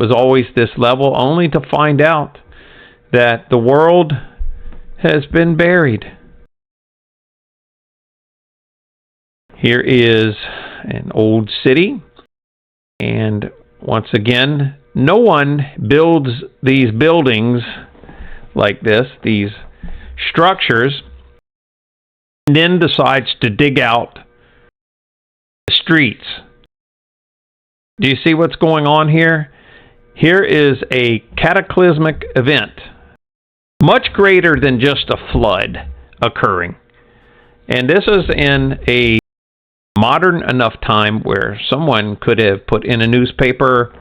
was always this level, only to find out that the world has been buried. Here is an old city, and once again, no one builds these buildings like this, these structures, and then decides to dig out the streets. Do you see what's going on here? Here is a cataclysmic event, much greater than just a flood occurring. And this is in a modern enough time where someone could have put in a newspaper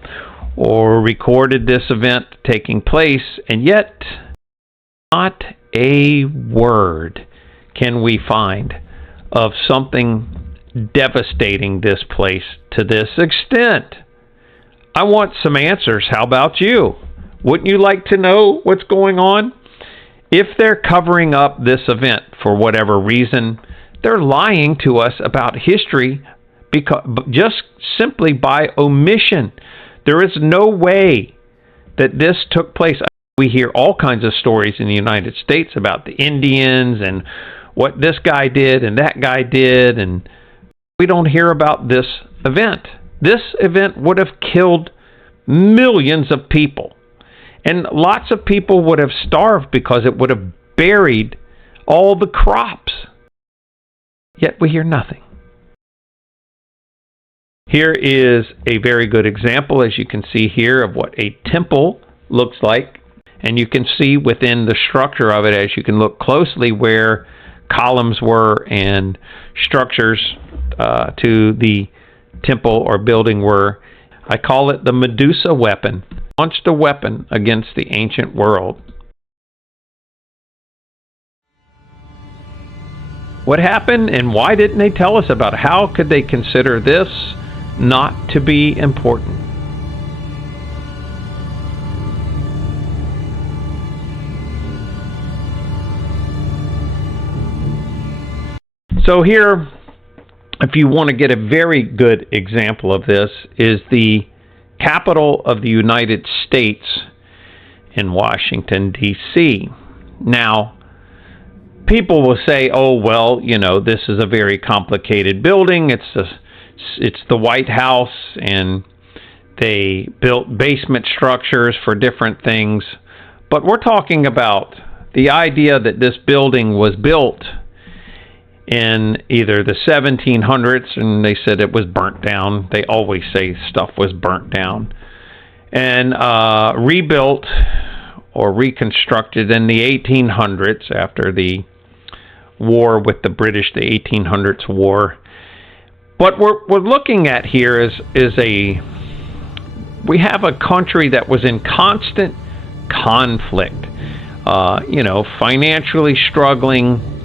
or recorded this event taking place, and yet not a word can we find of something devastating this place to this extent. I want some answers. How about you? Wouldn't you like to know what's going on? If they're covering up this event for whatever reason, they're lying to us about history just simply by omission. There is no way that this took place. We hear all kinds of stories in the United States about the Indians and what this guy did and that guy did, and we don't hear about this event. This event would have killed millions of people, and lots of people would have starved because it would have buried all the crops. Yet we hear nothing. Here is a very good example, as you can see here, of what a temple looks like. And you can see within the structure of it, as you can look closely, where columns were and structures to the temple or building were. I call it the Medusa weapon. Launched a weapon against the ancient world. What happened, and why didn't they tell us about it? How could they consider this not to be important? So here, if you want to get a very good example of this, is the capital of the United States in Washington, D.C. Now, people will say, oh, well, you know, this is a very complicated building. It's the White House, and they built basement structures for different things. But we're talking about the idea that this building was built in either the 1700s, and they said it was burnt down. They always say stuff was burnt down. And rebuilt or reconstructed in the 1800s after the war with the British, the 1800s war. What we're looking at here is we have a country that was in constant conflict, financially struggling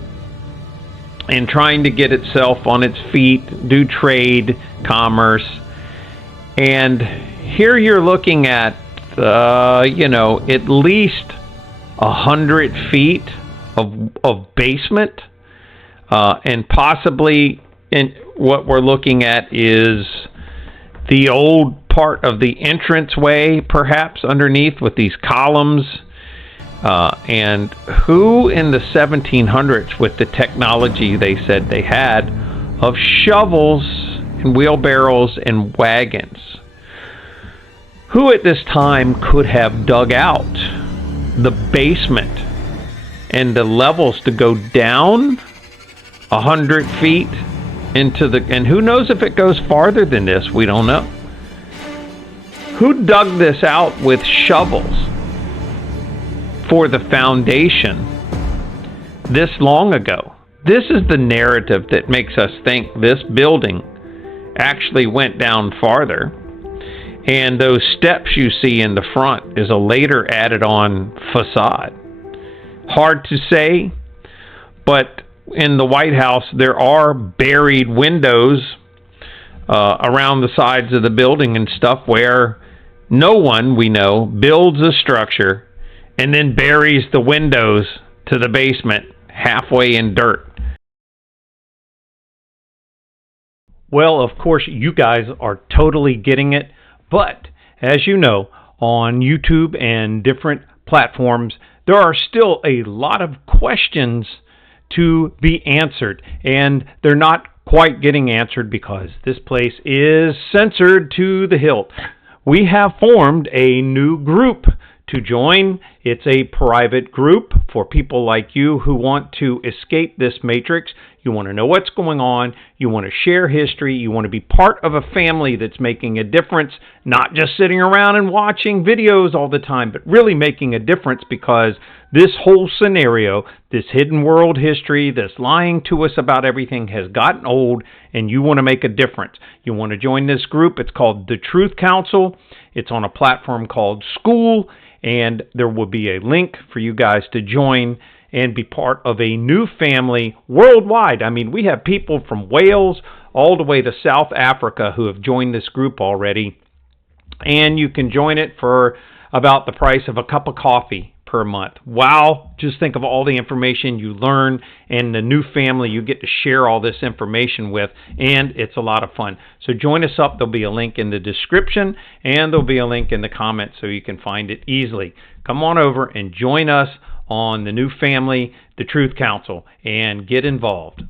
and trying to get itself on its feet, do trade, commerce. And here you're looking at, at least 100 feet of basement, and possibly what we're looking at is the old part of the entranceway, perhaps underneath with these columns. And who in the 1700s, with the technology they said they had of shovels and wheelbarrows and wagons, who at this time could have dug out the basement and the levels to go down 100 feet into and who knows if it goes farther than this? We don't know. Who dug this out with shovels for the foundation this long ago? This is the narrative that makes us think this building actually went down farther. And those steps you see in the front is a later added on facade. Hard to say, but in the White House there are buried windows around the sides of the building and stuff where no one, we know, builds a structure and then buries the windows to the basement halfway in dirt. Well, of course, you guys are totally getting it, but as you know, on YouTube and different platforms, there are still a lot of questions to be answered, and they're not quite getting answered because this place is censored to the hilt. We have formed a new group to join. It's a private group for people like you who want to escape this matrix. You want to know what's going on. You want to share history. You want to be part of a family that's making a difference, not just sitting around and watching videos all the time, but really making a difference, because this whole scenario, this hidden world history, this lying to us about everything has gotten old, and you want to make a difference. You want to join this group. It's called the Truth Council. It's on a platform called School, and there will be a link for you guys to join and be part of a new family worldwide. I mean, we have people from Wales all the way to South Africa who have joined this group already. And you can join it for about the price of a cup of coffee per month. Wow, just think of all the information you learn and the new family you get to share all this information with, and it's a lot of fun. So join us up. There'll be a link in the description, and there'll be a link in the comments so you can find it easily. Come on over and join us on the new family, the Truth Council, and get involved.